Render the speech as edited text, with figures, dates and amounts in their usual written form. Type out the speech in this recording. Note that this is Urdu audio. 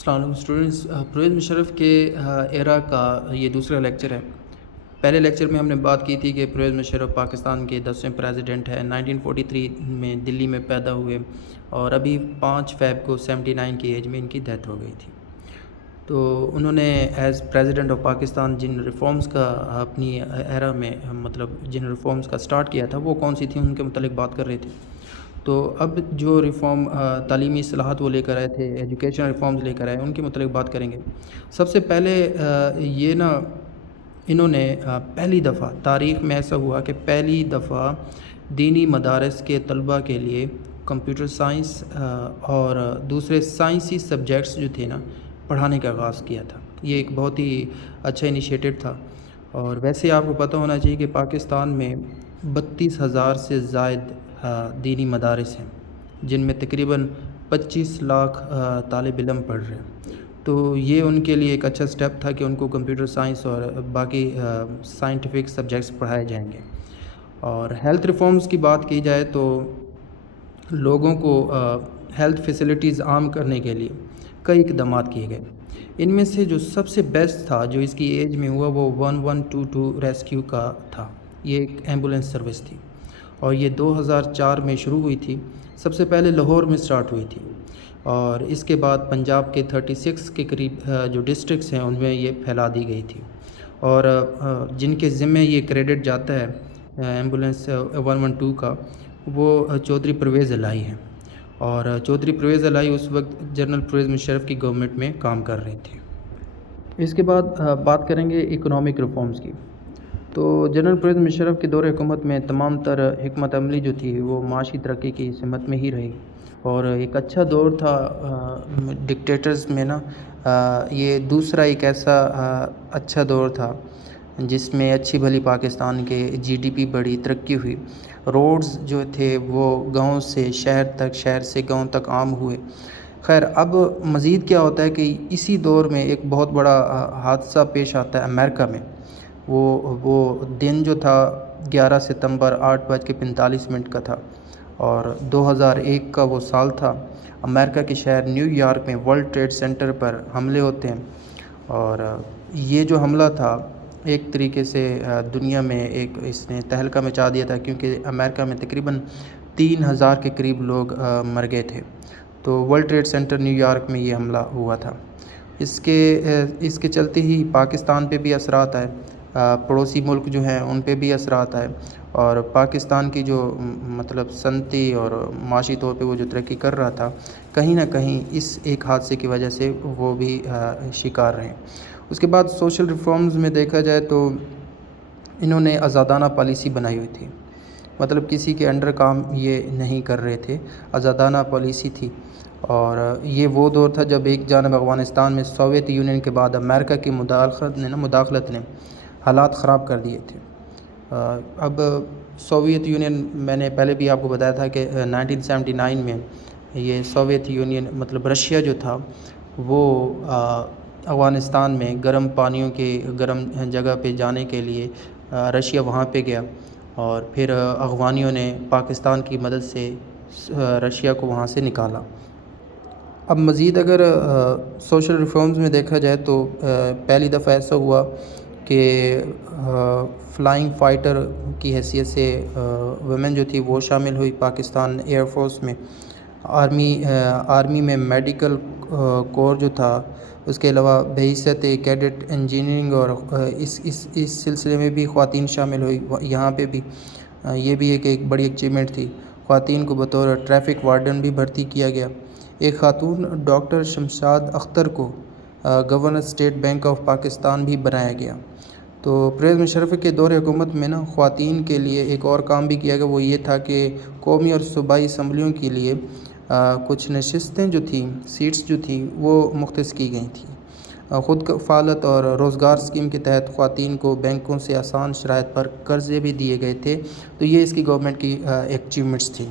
السلام علیکم اسٹوڈنٹس، پرویز مشرف کے ایرا کا یہ دوسرا لیکچر ہے۔ پہلے لیکچر میں ہم نے بات کی تھی کہ پرویز مشرف پاکستان کے 10ویں پریزیڈنٹ ہے، 1943 میں دلی میں پیدا ہوئے اور ابھی 5 فیب کو 79 کی ایج میں ان کی ڈیتھ ہو گئی تھی۔ تو انہوں نے ایز پریزیڈنٹ آف پاکستان جن ریفارمز کا اپنی ایرا میں جن ریفارمز کا سٹارٹ کیا تھا وہ کون سی تھیں، ان کے متعلق بات کر رہے تھے۔ تو اب جو ریفارم تعلیمی اصلاحات وہ لے کر آئے تھے، ایجوکیشن ریفارمز لے کر آئے، ان کے متعلق بات کریں گے۔ سب سے پہلے انہوں نے پہلی دفعہ تاریخ میں ایسا ہوا کہ پہلی دفعہ دینی مدارس کے طلباء کے لیے کمپیوٹر سائنس اور دوسرے سائنسی سبجیکٹس جو تھے پڑھانے کا آغاز کیا تھا۔ یہ ایک بہت ہی اچھا انیشیٹو تھا، اور ویسے آپ کو پتہ ہونا چاہیے کہ پاکستان میں 32,000 سے زائد دینی مدارس ہیں، جن میں تقریباً 25 لاکھ طالب علم پڑھ رہے ہیں۔ تو یہ ان کے لیے ایک اچھا سٹیپ تھا کہ ان کو کمپیوٹر سائنس اور باقی سائنٹیفک سبجیکٹس پڑھائے جائیں گے۔ اور ہیلتھ ریفارمز کی بات کی جائے تو لوگوں کو ہیلتھ فیسلٹیز عام کرنے کے لیے کئی اقدامات کیے گئے۔ ان میں سے جو سب سے بیسٹ تھا جو اس کی ایج میں ہوا وہ 1122 ریسکیو کا تھا۔ یہ ایک ایمبولینس سروس تھی اور یہ 2004 میں شروع ہوئی تھی۔ سب سے پہلے لاہور میں سٹارٹ ہوئی تھی اور اس کے بعد پنجاب کے 36 کے قریب جو ڈسٹرکٹس ہیں ان میں یہ پھیلا دی گئی تھی، اور جن کے ذمہ یہ کریڈٹ جاتا ہے ایمبولینس 112 کا، وہ چودھری پرویز الہی ہیں، اور چودھری پرویز الہی اس وقت جنرل پرویز مشرف کی گورنمنٹ میں کام کر رہے تھے۔ اس کے بعد بات کریں گے اکنامک ریفارمز کی۔ تو جنرل پرویز مشرف کے دور حکومت میں تمام تر حکمت عملی جو تھی وہ معاشی ترقی کی سمت میں ہی رہی، اور ایک اچھا دور تھا ڈکٹیٹرز میں یہ دوسرا ایک ایسا اچھا دور تھا جس میں اچھی بھلی پاکستان کے GDP بڑی ترقی ہوئی۔ روڈز جو تھے وہ گاؤں سے شہر تک، شہر سے گاؤں تک عام ہوئے۔ خیر، اب مزید کیا ہوتا ہے کہ اسی دور میں ایک بہت بڑا حادثہ پیش آتا ہے امریکہ میں۔ وہ دن جو تھا 11 ستمبر 8:45 کا تھا، اور 2001 کا وہ سال تھا۔ امریکہ کے شہر نیو یارک میں ورلڈ ٹریڈ سینٹر پر حملے ہوتے ہیں، اور یہ جو حملہ تھا ایک طریقے سے دنیا میں اس نے تہلکہ مچا دیا تھا، کیونکہ امریکہ میں تقریباً 3,000 کے قریب لوگ مر گئے تھے۔ تو World Trade Center New York میں یہ حملہ ہوا تھا۔ اس کے چلتے ہی پاکستان پہ بھی اثرات آئے، پڑوسی ملک جو ہیں ان پہ بھی اثرات آئے، اور پاکستان کی جو صنعتی اور معاشی طور پہ وہ جو ترقی کر رہا تھا، کہیں نہ کہیں اس ایک حادثے کی وجہ سے وہ بھی شکار رہے۔ اس کے بعد سوشل ریفارمز میں دیکھا جائے تو انہوں نے آزادانہ پالیسی بنائی ہوئی تھی، کسی کے انڈر کام یہ نہیں کر رہے تھے، آزادانہ پالیسی تھی۔ اور یہ وہ دور تھا جب ایک جانب افغانستان میں سوویت یونین کے بعد امریکہ کی مداخلت نے حالات خراب کر دیے تھے۔ اب سوویت یونین، میں نے پہلے بھی آپ کو بتایا تھا کہ 1979 میں یہ سوویت یونین رشیا جو تھا وہ افغانستان میں گرم پانیوں کے گرم جگہ پہ جانے کے لیے رشیا وہاں پہ گیا، اور پھر افغانیوں نے پاکستان کی مدد سے رشیا کو وہاں سے نکالا۔ اب مزید اگر سوشل ریفارمز میں دیکھا جائے تو پہلی دفعہ ایسا ہوا کہ فلائنگ فائٹر کی حیثیت سے ویمن جو تھی وہ شامل ہوئی پاکستان ایئر فورس میں۔ آرمی میں میڈیکل کور جو تھا، اس کے علاوہ بحیثیت کیڈٹ انجینئرنگ، اور اس سلسلے میں بھی خواتین شامل ہوئی۔ یہاں پہ بھی یہ بھی ایک بڑی اچیومنٹ تھی۔ خواتین کو بطور ٹریفک وارڈن بھی بھرتی کیا گیا۔ ایک خاتون ڈاکٹر شمشاد اختر کو governor state bank of Pakistan بھی بنایا گیا۔ تو پرویز مشرف کے دور حکومت میں خواتین کے لیے ایک اور کام بھی کیا گیا، وہ یہ تھا کہ قومی اور صوبائی اسمبلیوں کے لیے کچھ نشستیں جو تھیں، سیٹس جو تھیں وہ مختص کی گئی تھیں۔ خود کفالت اور روزگار اسکیم کے تحت خواتین کو بینکوں سے آسان شرائط پر قرضے بھی دیے گئے تھے۔ تو یہ اس کی گورنمنٹ کی ایک اچیومنٹس تھی۔